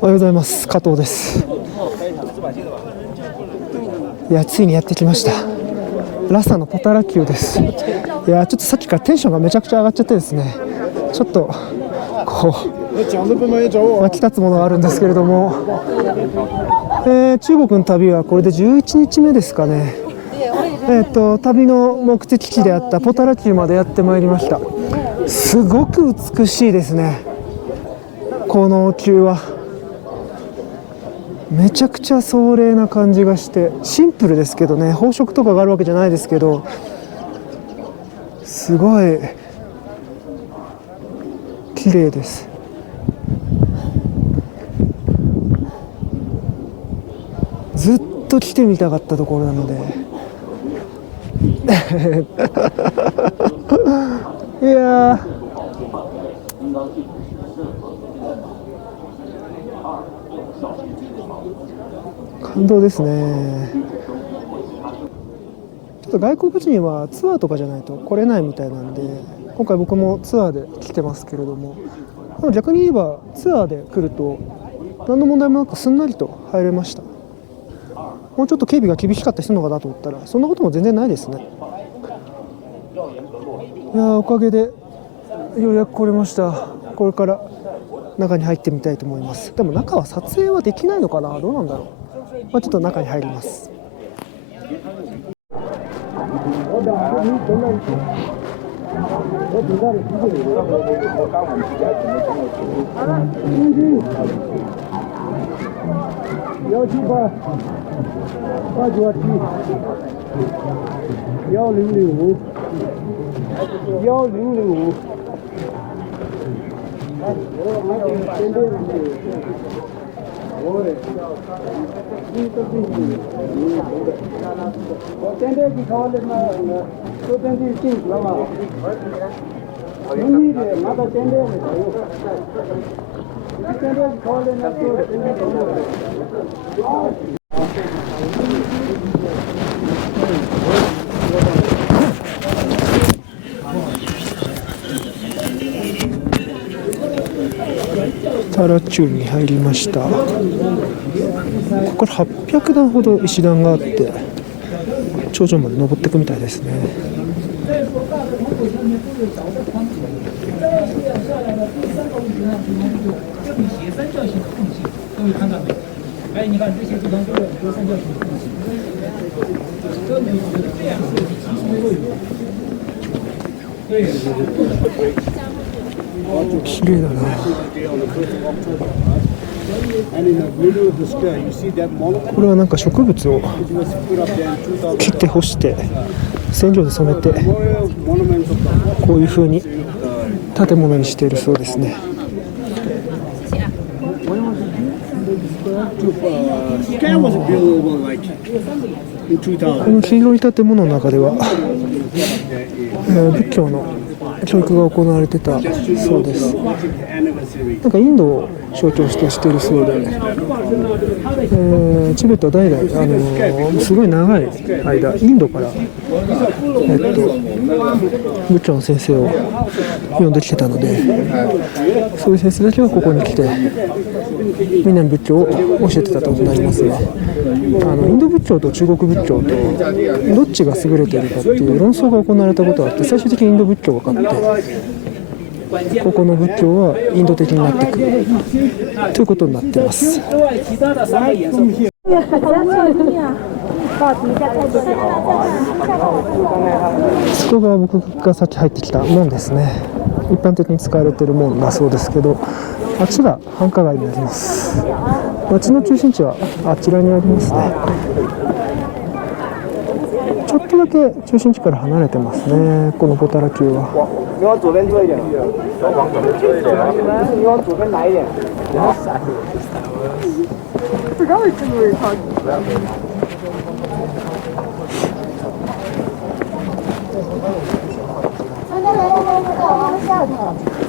おはようございます。加藤です。いや、ついにやってきました。ラサのポタラ宮です。いや、ちょっとさっきからテンションがめちゃくちゃ上がっちゃってですね、ちょっとこう湧き立つものがあるんですけれども、中国の旅はこれで11日目ですかね。旅の目的地であったポタラ宮までやってまいりました。すごく美しいですね。この宮はめちゃくちゃ壮麗な感じがして、シンプルですけどね、宝飾とかがあるわけじゃないですけど、すごい綺麗です。ずっと来てみたかったところなのでいやー、感動ですね。ちょっと外国人はツアーとかじゃないと来れないみたいなんで、今回僕もツアーで来てますけれども、逆に言えばツアーで来ると何の問題もなくすんなりと入れました。もうちょっと警備が厳しかったりするのかなと思ったら、そんなことも全然ないですね。いやー、おかげでようやく来れました。これから中に入ってみたいと思います。でも中は撮影はできないのかな、どうなんだろう。ちょっと中に入ります。タラチュウに入りました。ここから800段ほど石段があって頂上まで登っていくみたいですね。綺麗だな。これはなんか植物を切って干して染料で染めてこういう風に建物にしているそうですね。この黄色い建物の中では、仏教の教育が行われてたそうです。なんかインドを象徴しているそうで、チベットは代々、すごい長い間インドから、仏教の先生を呼んできてたので、そういう先生たちがここに来てみんなに仏教を教えてたとなりますね。インド仏教と中国仏教とどっちが優れているかっていう論争が行われたことがあって、最終的にインド仏教が勝って、ここの仏教はインド的になっていくということになっています。そこが僕がさっき入ってきた門ですね。一般的に使われている門だそうですけど、あっちが繁華街になります。街の中心地はあちらにありますね。ちょっとだけ中心地から離れてますね、このポタラ宮は。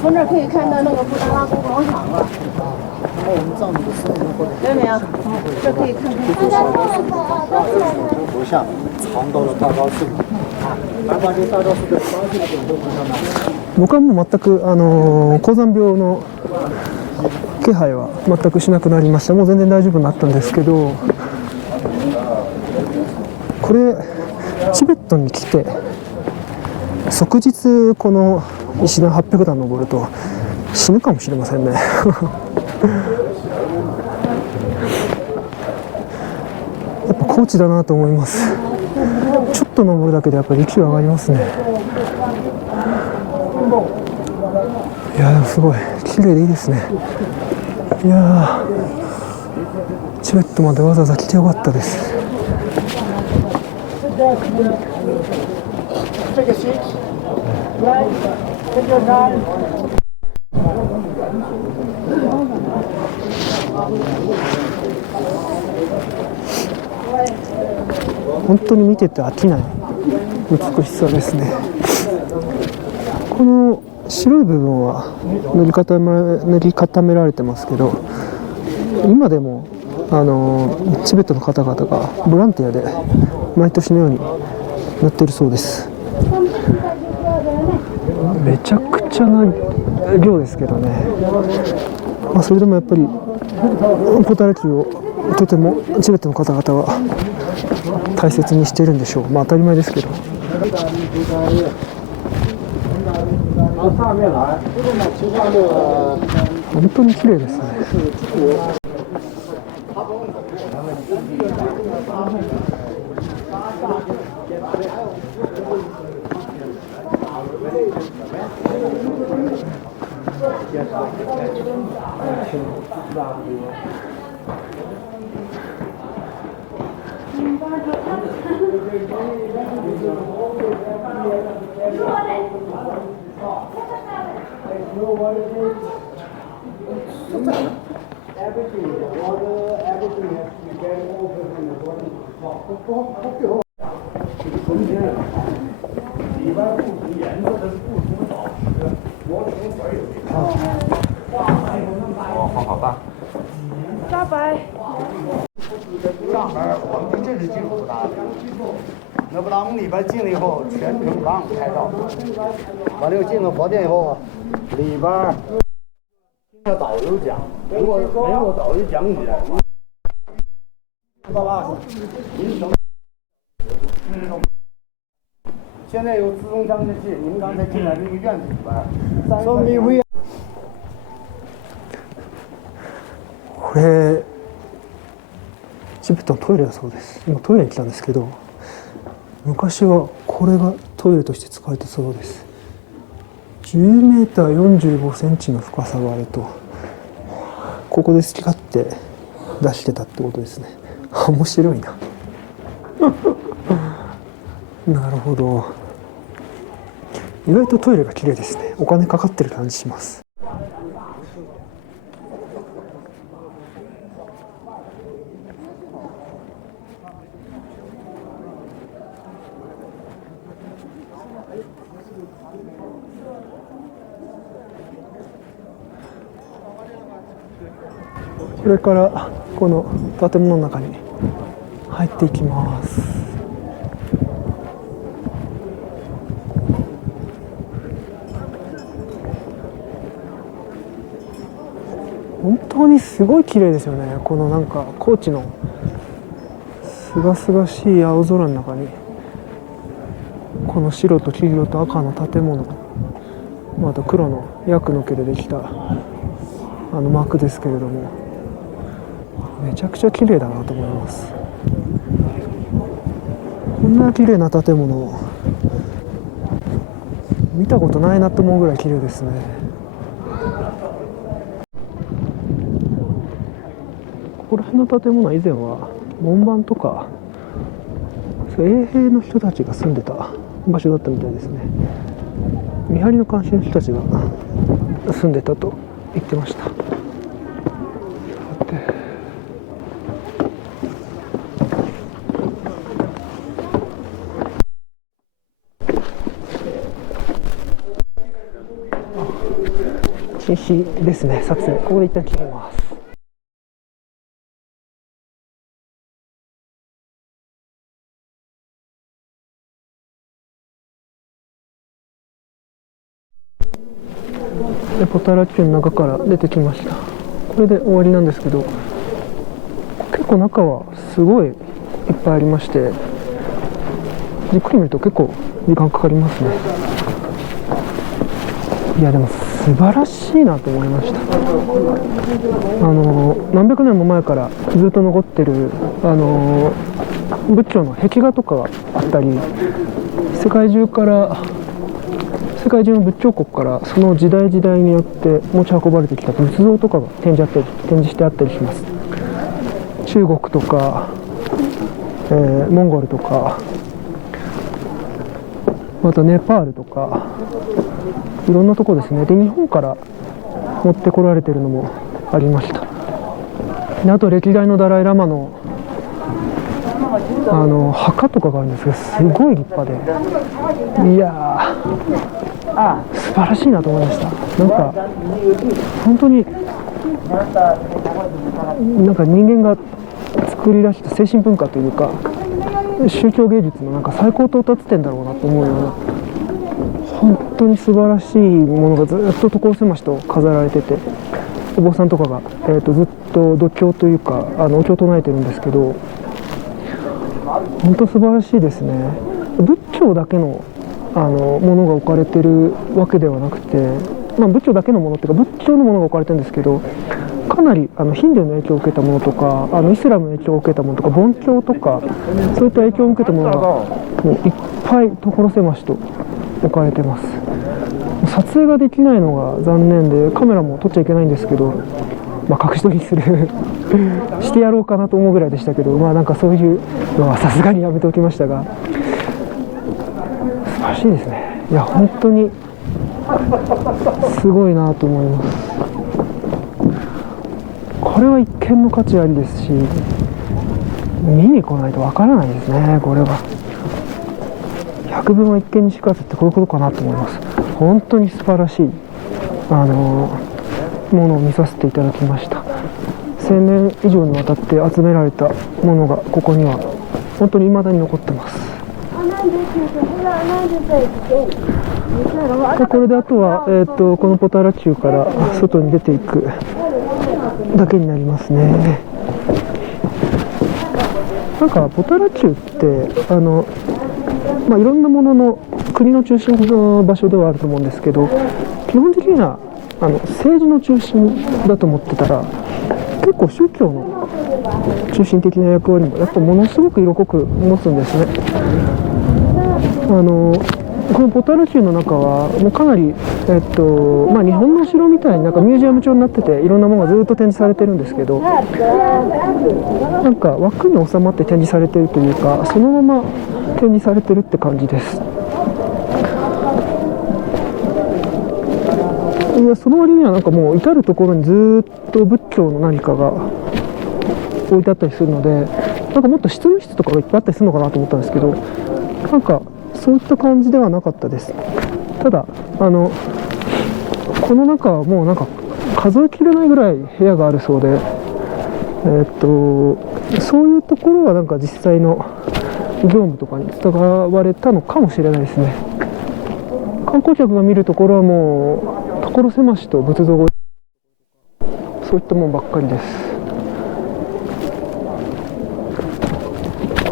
从这可以看到那个布达拉宫广场了。我们藏族的师傅或者对没有？这可以看看佛像藏到了大昭寺。南方就大昭寺的八十个点都不上那。僕はもう全く高山病の気配は全くしなくなりました。もう全然大丈夫になったんですけど、これチベットに来て即日この石段800段登ると死ぬかもしれませんね。やっぱ高地だなと思います。ちょっと登るだけでやっぱり息が上がりますね。いやでもすごい綺麗でいいですね。いやチベットまでわざわざ来てよかったです。本当に見てて飽きない美しさですね。この白い部分は塗り固められてますけど、今でもチベットの方々がボランティアで毎年のように塗ってるそうです。めちゃくちゃな量ですけどね、それでもやっぱりポタラ宮をとてもチベットの方々は大切にしているんでしょう。当たり前ですけど。本当に綺麗ですね。大白。上面我们这是进不大的，那不大，我们里边进了以后全程不让拍照。完了又进了佛殿以后，里边听导游讲，如果没有导游讲解，到那您能。现在有自动降解器，您刚才进来这个院子里边，说明不一样。これチベットのトイレだそうです。今トイレに来たんですけど、昔はこれがトイレとして使われたそうです。10メーター45センチの深さがあると、ここで好き勝手出してたってことですね。面白いな。なるほど。意外とトイレが綺麗ですね。お金かかってる感じします。これからこの建物の中に入っていきます。本当にすごい綺麗ですよね。このなんか高知のすがすがしい青空の中にこの白と黄色と赤の建物、あと黒のヤクの毛でできた幕ですけれども、めちゃくちゃ綺麗だなと思います。こんな綺麗な建物見たことないなと思うぐらい綺麗ですね。ここら辺の建物は以前は門番とか衛兵の人たちが住んでた場所だったみたいですね。見張りの監視の人たちが住んでたと言ってました。禁止ですね、撮影。ここで一旦切ります。でポタラ宮の中から出てきました。ここれで終わりなんですけど、結構中はすごいいっぱいありまして、じっくり見ると結構時間かかりますね。いやでも素晴らしいなと思いました。何百年も前からずっと残ってる仏教の壁画とかがあったり、世界中の仏教国からその時代時代によって持ち運ばれてきた仏像とかが展示してあったりします。中国とか、モンゴルとか、またネパールとか、いろんなとこですね。で、日本から持ってこられてるのもありました。で、あと歴代のダライラマの墓とかがあるんですけど、すごい立派で、いやー、素晴らしいなと思いました。なんか本当になんか人間が作り出した精神文化というか、宗教芸術のなんか最高到達点だろうなと思うような、本当に素晴らしいものがずっと所狭しと飾られてて、お坊さんとかが、ずっと読経というかお経を唱えてるんですけど、本当素晴らしいですね。仏教だけのものが置かれてるわけではなくて、仏教だけのものっていうか仏教のものが置かれてるんですけど、かなりヒンドゥーの影響を受けたものとか、イスラムの影響を受けたものとか、梵経とか、そういった影響を受けたものがもういっぱい所狭しと置かれてます。撮影ができないのが残念で、カメラも撮っちゃいけないんですけど、隠し撮りするしてやろうかなと思うぐらいでしたけど、なんかそういうのはさすがにやめておきましたが、素晴らしいですね。いや本当にすごいなと思います。これは一見の価値ありですし、見に来ないとわからないですね。これは百聞は一見にしかずってこういうことかなと思います。本当に素晴らしいものを見させていただきました。1000年以上にわたって集められたものがここには本当に未だに残ってます。でこれであとは、このポタラ宮から外に出ていくだけになりますね。なんかポタラ宮っていろんなものの国の中心の場所ではあると思うんですけど、基本的には政治の中心だと思ってたら、結構宗教の中心的な役割もやっぱものすごく色濃く持つんですね。このポタラ宮の中はもうかなり、日本のお城みたいになんかミュージアム調になってて、いろんなものがずっと展示されてるんですけど、なんか枠に収まって展示されてるというか、そのまま展示されてるって感じです。いや、その割にはなんかもう至る所にずっと仏教の何かが置いてあったりするので、なんかもっと執務室とかがいっぱいあったりするのかなと思ったんですけど、なんかそういった感じではなかったです。ただこの中はもうなんか数えきれないぐらい部屋があるそうで、そういうところはなんか実際の業務とかに使われたのかもしれないですね。観光客が見るところはもう所狭しと仏像が、そういったものばっかりです。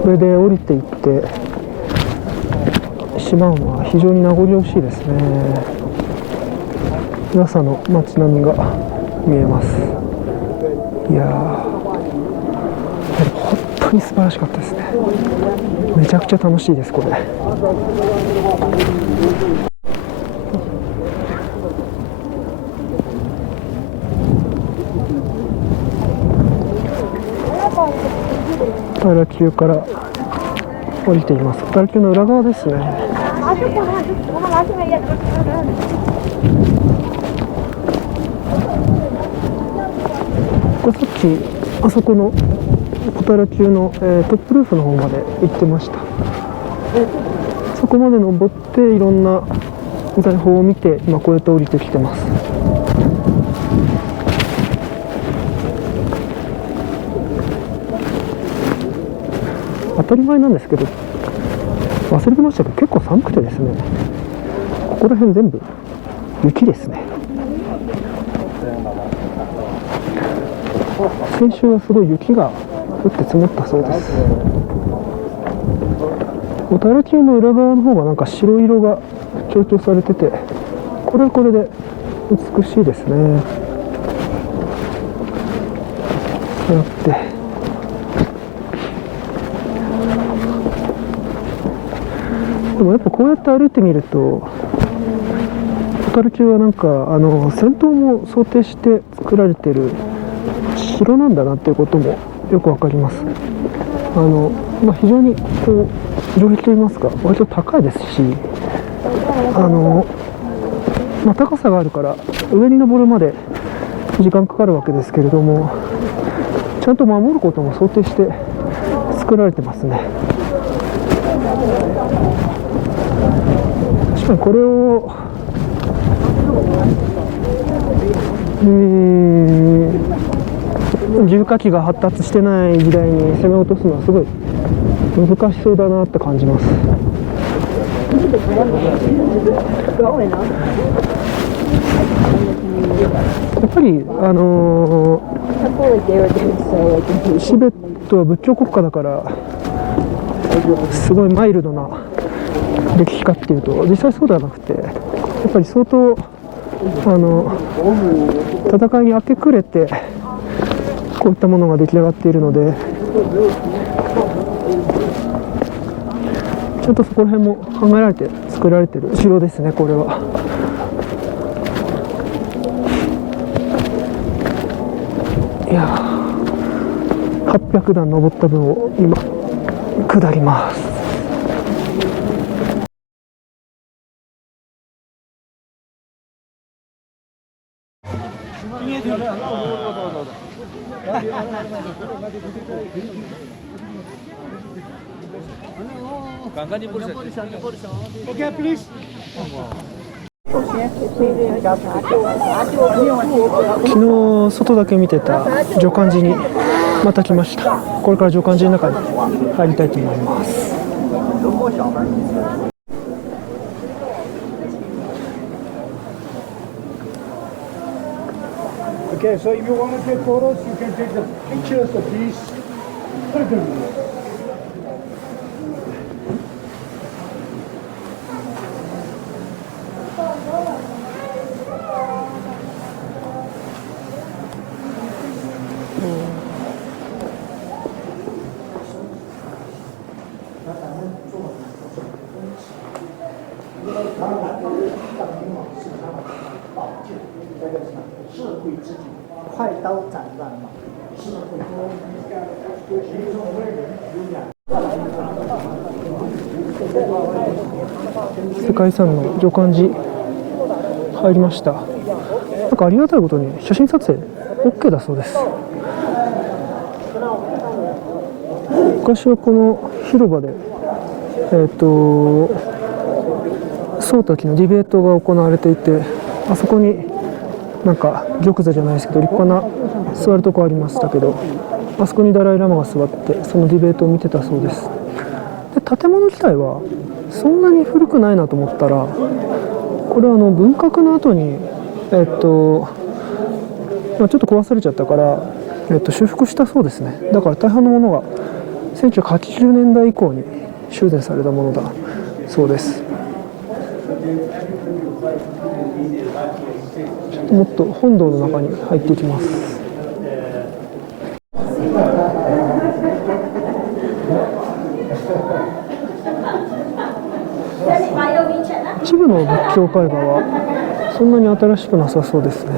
これで降りていってしまうのは非常に名残惜しいですね。朝の街並みが見えます。いや本当に素晴らしかったですね。めちゃくちゃ楽しいですこれ。ポタラ宮から降りています。ポタラ宮の裏側ですね。さっきあそこのポタラ宮の、トップルーフの方まで行ってました。そこまで登っていろんな財宝を見て、今こうやって降りてきてます。当たり前なんですけど忘れてましたけど、結構寒くてですね、ここら辺全部雪ですね。先週はすごい雪が降って積もったそうです。小樽丘の裏側の方がなんか白色が強調されてて、これはこれで美しいですね。そうやってでもやっぱこうやって歩いてみると、小樽丘はなんか戦闘も想定して作られてる城なんだなっていうこともよくわかります。非常にこう城壁といいますか、割と高いですし、高さがあるから上に登るまで時間かかるわけですけれども、ちゃんと守ることも想定して作られてますね。確かにこれを重火器が発達してない時代に攻め落とすのはすごい難しそうだなって感じます。やっぱりチベットは仏教国家だからすごいマイルドな歴史かっていうと実際そうではなくて、やっぱり相当戦いに明け暮れてこういったものが出来上がっているので、ちゃんとそこら辺も考えられて作られている城ですね、これは。いやー、800段登った分を今下ります。昨日外だけ見てた助監寺にまた来ました。これから助監寺の中に入りたいと思います。Okay, so if you want to take photos, you can take the pictures of these pilgrims. 快刀斩乱麻。世界遺産の助監寺入りました。なんかありがたいことに写真撮影 OK だそうです。昔はこの広場で宋滝のディベートが行われていて、あそこになんか玉座じゃないですけど立派な座るとこありましたけど、あそこにダライラマが座ってそのディベートを見てたそうです。で、建物自体はそんなに古くないなと思ったら、これは文革の後にちょっと壊されちゃったから、修復したそうですね。だから大半のものが1980年代以降に修繕されたものだそうです。ちょっともっと本堂の中に入っていきます。一部の仏教絵画はそんなに新しくなさそうですね。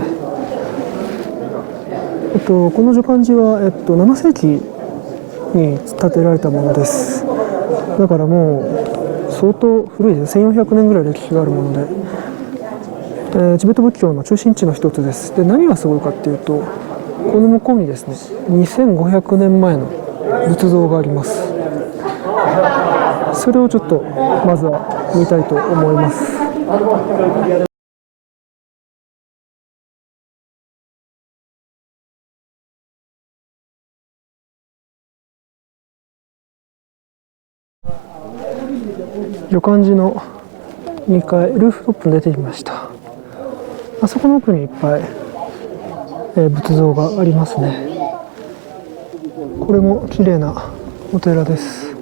この助監寺は、7世紀に建てられたものです。だからもう相当古いです。1400年ぐらい歴史があるもので、チベット仏教の中心地の一つです。で、何がすごいかっていうと、この向こうにですね、2500年前の仏像があります。それをちょっとまずは見たいと思います。助監寺の2階ルーフトップに出てきました。あそこの奥にいっぱい、仏像がありますね。これも綺麗なお寺です。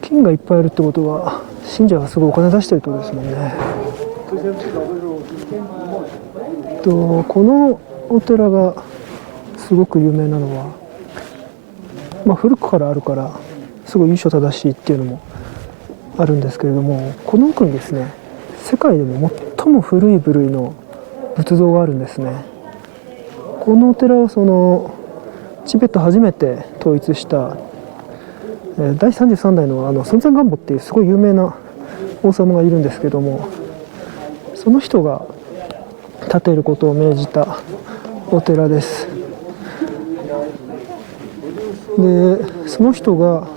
金がいっぱいあるってことは信者がすごいお金出してるってことですもんね。このお寺がすごく有名なのは、古くからあるからすごい由緒正しいっていうのもあるんですけれども、この奥にですね、世界でも最も古い部類の仏像があるんですね。このお寺はチベット初めて統一した第33代の孫仙元っていうすごい有名な王様がいるんですけども、その人が建てることを命じたお寺です。でその人が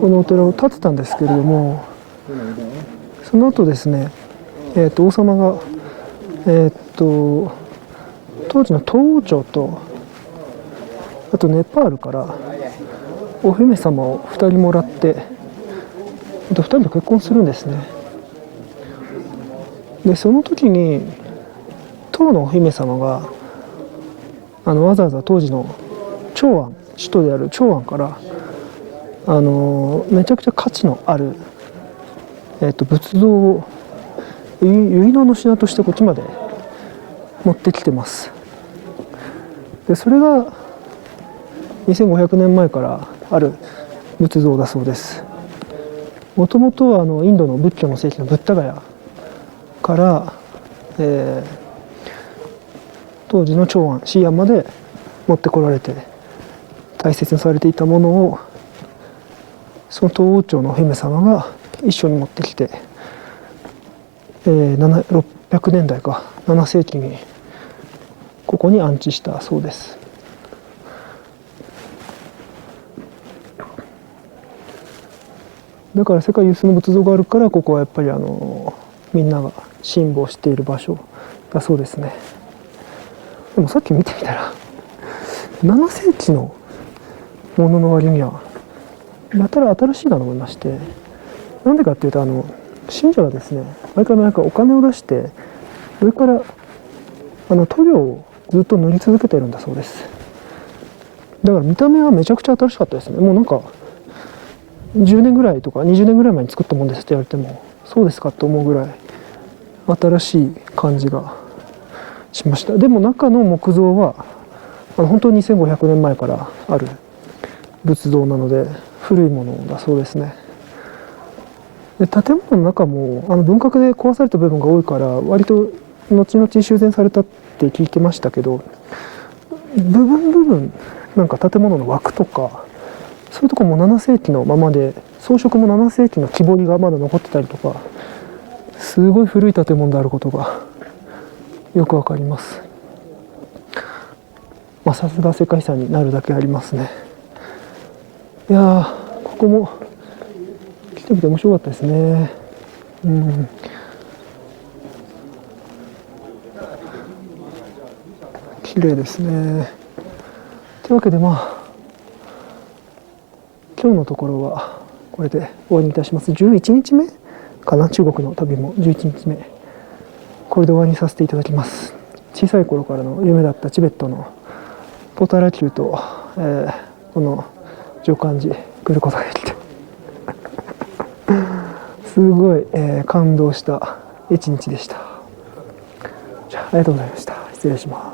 このお寺を建てたんですけれども、その後ですね、王様が、当時の東王朝とあとネパールからお姫様を2人もらって2人と結婚するんですね。でその時に唐のお姫様がわざわざ当時の長安、首都である長安からめちゃくちゃ価値のある、仏像を結納の品としてこっちまで持ってきてます。でそれが2500年前からある仏像だそうです。もともとはインドの仏教の聖地のブッダガヤから、当時の長安シーアンまで持ってこられて大切にされていたものを、その東王朝のお姫様が一緒に持ってきて、600年代か7世紀にここに安置したそうです。だから世界有数の仏像があるから、ここはやっぱりみんなが信奉している場所だそうですね。でもさっき見てみたら7世紀のものの割にはやたら新しいなと思いまして、なんでかっていうと信者がですね、毎回お金を出して上から塗料をずっと塗り続けてるんだそうです。だから見た目はめちゃくちゃ新しかったですね。もう10年ぐらいとか20年ぐらい前に作ったもんですって言われても、そうですかと思うぐらい新しい感じがしました。でも中の木造は本当に2500年前からある仏像なので古いものだそうですね。で建物の中も文革で壊された部分が多いから割と後々修繕されたって聞いてましたけど、部分建物の枠とかそういうとこも7世紀のままで、装飾も7世紀の木彫りがまだ残ってたりとか、すごい古い建物であることがよくわかります。さすが世界遺産になるだけありますね。いやー、ここも来てみて面白かったですね。綺麗ですね。というわけで今日のところはこれで終わりにいたします。11日目かな、中国の旅も11日目、これで終わりにさせていただきます。小さい頃からの夢だったチベットのポタラ宮と、この常観寺来ることができてすごい、感動した一日でした。じゃあ、ありがとうございました。失礼します。